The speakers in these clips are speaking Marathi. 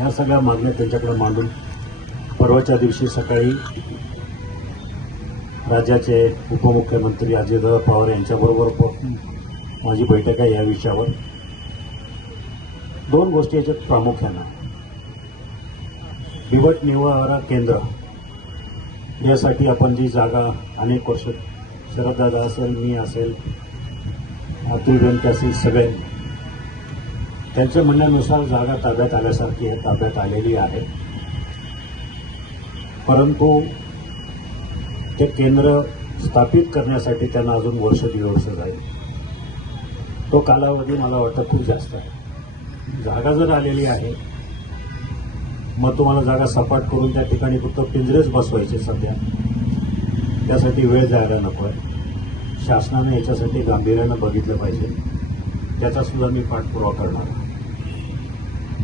ह्या सगळ्या मागण्या त्यांच्याकडे मांडून परवाच्या दिवशी सकाळी राज्याचे उपमुख्यमंत्री अजितदादा पवार यांच्याबरोबर माझी बैठक आहे या विषयावर. दोन गोष्टी याच्यात प्रामुख्यानं बिबट निवारा केंद्र यासाठी आपण जी जागा अनेक वर्ष शरददादा असेल, मी असेल, अतुल बेनके असेल, सगळे त्यांच्या म्हणण्यानुसार जागा ताब्यात आल्यासारखी आहे, ताब्यात आलेली आहे. परंतु ते केंद्र स्थापित करण्यासाठी त्यांना अजून वर्ष दीड वर्ष जाईल. तो कालावधी मला वाटतं खूप जास्त आहे. जागा जर आलेली आहे मग तुम्हाला जागा सपाट करून त्या ठिकाणी फक्त पिंजरेच बसवायचे सध्या, त्यासाठी वेळ जायला नको आहे. शासनाने याच्यासाठी गांभीर्यानं बघितलं पाहिजे, त्याचा सुद्धा मी पाठपुरावा करणार.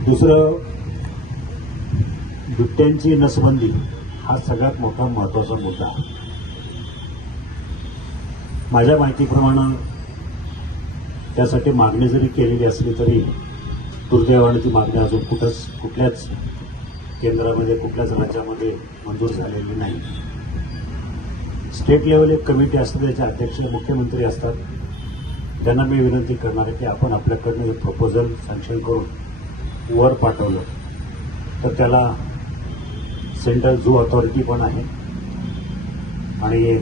दुसरं, बिबट्यांची नसबंदी हा सगळ्यात मोठा महत्त्वाचा मुद्दा. माझ्या माहितीप्रमाणे त्यासाठी मागणी जरी केलेली असली तरी दुर्दैवाने ती मागणी अजून कुठल्याच केंद्रामध्ये, कुठल्याच राज्यामध्ये मंजूर झालेली नाही. स्टेट लेवल एक कमिटी असते, त्याचे अध्यक्ष मुख्यमंत्री असतात. त्यांना मी विनंती करणार आहे की आपण आपल्याकडनं हे प्रपोजल सँक्शन करून वर पाठवलं तर त्याला सेंट्रल झू अथॉरिटी पण आहे आणि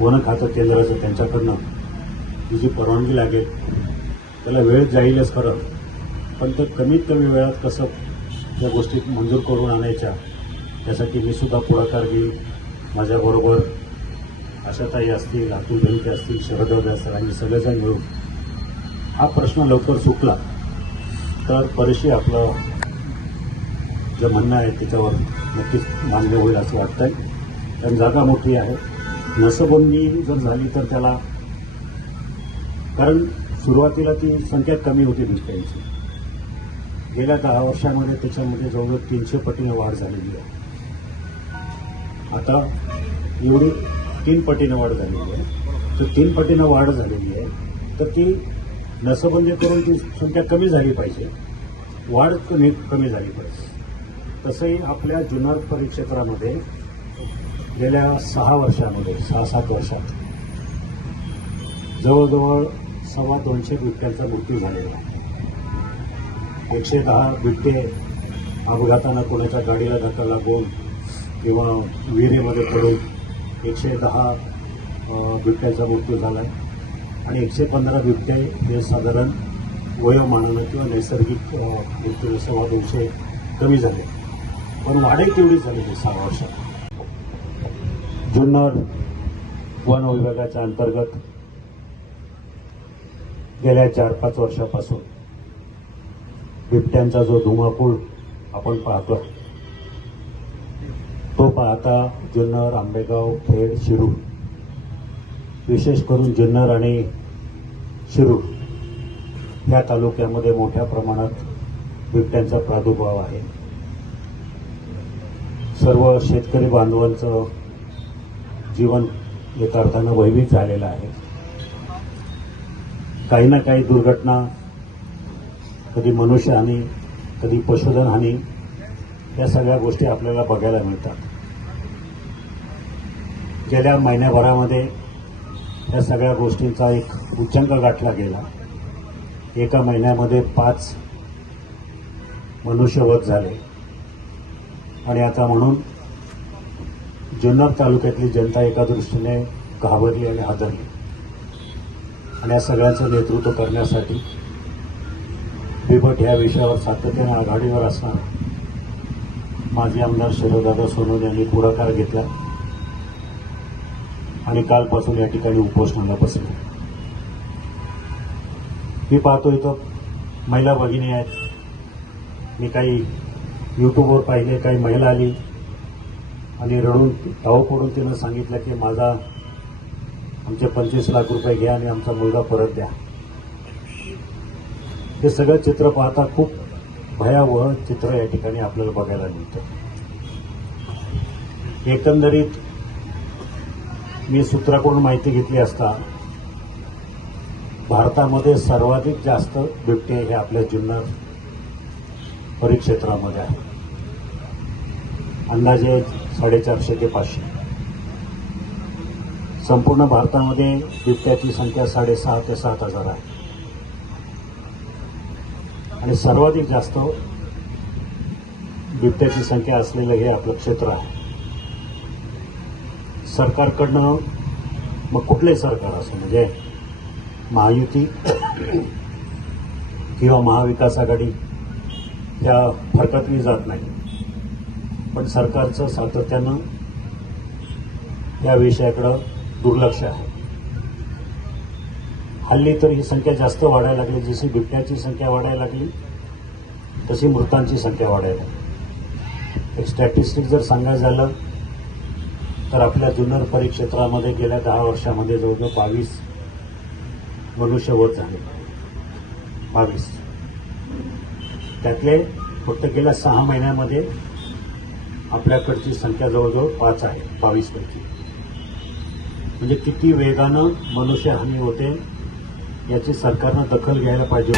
वन खातं केंद्राचं त्यांच्याकडनं ही जी परवानगी लागेल त्याला वेळ जाईलच खरं, पण ते कमीत कमी वेळात कसं त्या गोष्टी मंजूर करून आणायच्या त्यासाठी मी सुद्धा पुढाकार घेईन. माझ्याबरोबर आशाताई असतील, अतुल बेनके असतील, शरददादा असतील, आम्ही सगळेजण मिळून हा प्रश्न लवकर सुटला तर बरेचसे आपलं जे म्हणणं आहे त्याच्यावर नक्कीच मान्य होईल असं वाटतंय. कारण जागा मोठी आहे. नसबंदी जर झाली तर त्याला, कारण सुरुवातीला ती संख्या कमी होती बिबट्यांची, गेल्या 10 वर्षामध्ये त्याच्यामध्ये जवळजवळ 300 पटीने वाढ झालेली आहे. आता एवढी 3 पटीने वाढ झालेली आहे. तर 3 पटीने वाढ झालेली आहे तर ती नसबंदी करून ती संख्या कमी झाली पाहिजे, वाढ कमी झाली पाहिजे. तसंही आपल्या जुन्नर परिक्षेत्रामध्ये गेल्या 6-7 वर्षात जवळजवळ 250 बिबट्यांचा मृत्यू झालेला आहे. 110 बिबटे अपघातानं कोणाच्या गाडीला धक्का लागून किंवा विहिरीमध्ये पडून 110 बिबट्यांचा मृत्यू झाला आहे आणि 115 बिबटे हे साधारण वयोमानानं किंवा नैसर्गिक मृत्यू 200 कमी झाले, पण वाढही तेवढीच झालेली 6 वर्षात. जुन्नर वन विभागाच्या अंतर्गत गेल्या 4-5 वर्षापासून बिबट्यांचा जो धुमाकूळ आपण पाहतो तो पाहता जुन्नर, आंबेगाव, खेड, शिरूर, विशेष करून जुन्नर आणि शिरूर या तालुक्यामध्ये मोठ्या प्रमाणात बिबट्यांचा प्रादुर्भाव आहे. सर्व शेतकरी बांधवांचं जीवन एका अर्थानं भयभीत झालेलं आहे. काही ना काही दुर्घटना, कधी मनुष्यहानी, कधी पशुधन हानी, या सगळ्या गोष्टी आपल्याला बघायला मिळतात. गेल्या महिन्याभरामध्ये या सगळ्या गोष्टींचा एक उच्चांक गाठला गेला. एका महिन्यामध्ये 5 मनुष्यवध झाले आणि आता म्हणून जुन्नर तालुक्यातली जनता एका दृष्टीने घाबरली आणि हादरली. आणि या सगळ्यांचं नेतृत्व करण्यासाठी बिबट ह्या विषयावर सातत्याने आघाडीवर असणार माजी आमदार शरददादा सोनवणे यांनी पुढाकार घेतला आणि कालपासून या ठिकाणी उपोषणाला बसले. मी पाहतो इथं महिला भगिनी आहेत. मी काही यूट्यूबवर पाहिले, काही महिला आली आणि रडून धाव पडून तिनं सांगितलं की आमचे 25 लाख रुपये घ्या आणि आमचा मुलगा परत द्या. हे सगळं चित्र पाहता खूप भयावह चित्र या ठिकाणी आपल्याला बघायला मिळतं. एकंदरीत मी सूत्राकडून माहिती घेतली असता भारतामध्ये सर्वाधिक जास्त बिबटे हे आपल्या जुन्नर परिक्षेत्रामध्ये आहे. अंदाजे 450 ते 500. संपूर्ण भारतामध्ये बिबट्याची संख्या 6.5 ते 7 हजार आहे आणि सर्वाधिक जास्त बिबट्याची संख्या असलेलं हे आपलं क्षेत्र आहे. सरकारकडनं मग कुठलंही सरकार असो, म्हणजे महायुती किंवा महाविकास आघाडी त्या फरकातली जात नाही, पण सरकारचं सातत्यानं या विषयाकडं दुर्लक्ष आहे. हल्ली तर ही संख्या जास्त वाढायला लागली. जशी बिबट्याची संख्या वाढायला लागली तशी मृतांची संख्या वाढायला लागली. एक स्टॅटिस्टिक जर सांगायचं झालं तर आपल्या जुन्नर परिक्षेत्रामध्ये गेल्या 10 वर्षामध्ये जवळजवळ 22 मनुष्यवध झाले. 22. त्यातले फक्त गेल्या 6 महिन्यामध्ये आपल्याकडची संख्या जवळजवळ 5 आहे 22 पैकी. म्हणजे किती वेगानं मनुष्यहानी होते याची सरकारनं दखल घ्यायला पाहिजे.